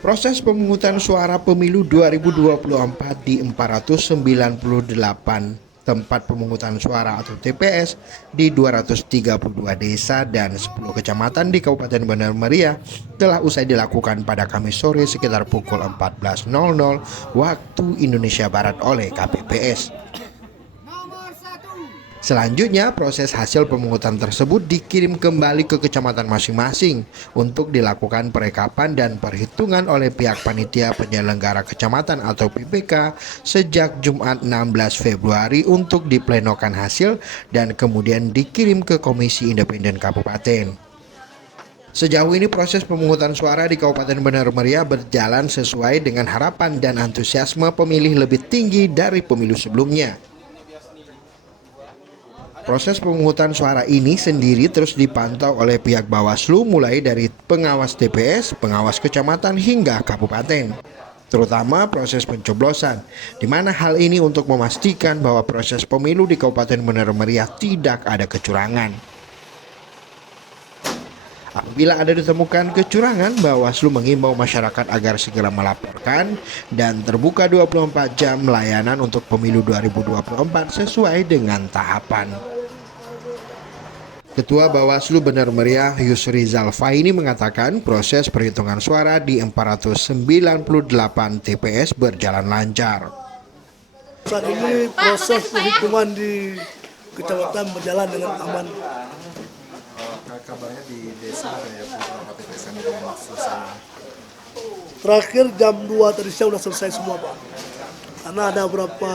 Proses pemungutan suara pemilu 2024 di 498 tempat pemungutan suara atau TPS di 232 desa dan 10 kecamatan di Kabupaten Benar Meriah telah usai dilakukan pada Kamis sore sekitar pukul 14.00 waktu Indonesia Barat oleh KPPS. Selanjutnya, proses hasil pemungutan tersebut dikirim kembali ke kecamatan masing-masing untuk dilakukan perekapan dan perhitungan oleh pihak panitia penyelenggara kecamatan atau PPK sejak Jumat 16 Februari untuk diplenokan hasil dan kemudian dikirim ke Komisi Independen Kabupaten. Sejauh ini proses pemungutan suara di Kabupaten Benar Meriah berjalan sesuai dengan harapan dan antusiasme pemilih lebih tinggi dari pemilu sebelumnya. Proses pemungutan suara ini sendiri terus dipantau oleh pihak Bawaslu mulai dari pengawas TPS, pengawas kecamatan hingga kabupaten. Terutama proses pencoblosan, di mana hal ini untuk memastikan bahwa proses pemilu di Kabupaten Benar Meriah tidak ada kecurangan. Apabila ada ditemukan kecurangan, Bawaslu mengimbau masyarakat agar segera melaporkan dan terbuka 24 jam layanan untuk pemilu 2024 sesuai dengan tahapan. Ketua Bawaslu Benar Meriah Yusri Zalfaini mengatakan proses perhitungan suara di 498 TPS berjalan lancar. Saat ini proses perhitungan di kecamatan berjalan dengan aman. Kabarnya di desa ada ya beberapa TPS yang belum selesai. Terakhir jam 2 tadi siang sudah selesai semua, Pak. Karena ada beberapa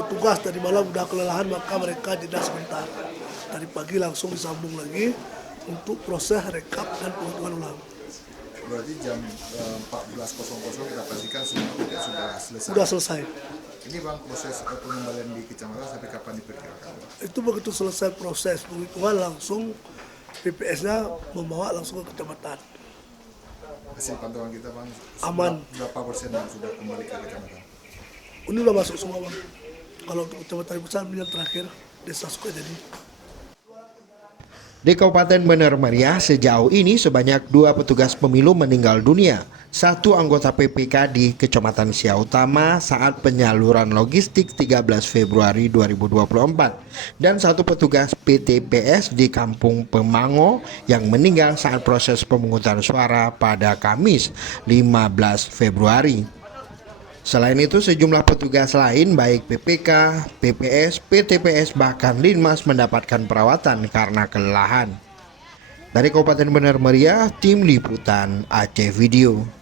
petugas tadi malam sudah kelelahan, maka mereka jeda sebentar. Tadi pagi langsung disambung lagi untuk proses rekap dan penghitungan ulang. Berarti jam 14.00 kita pastikan semua TPS sudah selesai. Sudah selesai. Ini Bang, proses pengembalian di kecamatan sampai kapan diperkirakan? Itu begitu selesai proses penghitungan langsung PPS-nya membawa langsung ke kecamatan. Hasil pantauan kita Bang, Aman. berapa persen yang sudah kembali ke kecamatan? Ini udah masuk semua, Bang. Kalau untuk kecamatan besar yang terakhir desa Sukajadi. Di Kabupaten Benar Meriah sejauh ini sebanyak 2 petugas pemilu meninggal dunia, 1 anggota PPK di Kecamatan Siau Utama saat penyaluran logistik 13 Februari 2024 dan 1 petugas PTPS di Kampung Pemango yang meninggal saat proses pemungutan suara pada Kamis 15 Februari. Selain itu, sejumlah petugas lain baik PPK, PPS, PTPS bahkan Linmas mendapatkan perawatan karena kelelahan. Dari Kabupaten Benar Meriah, Tim Liputan Aceh Video.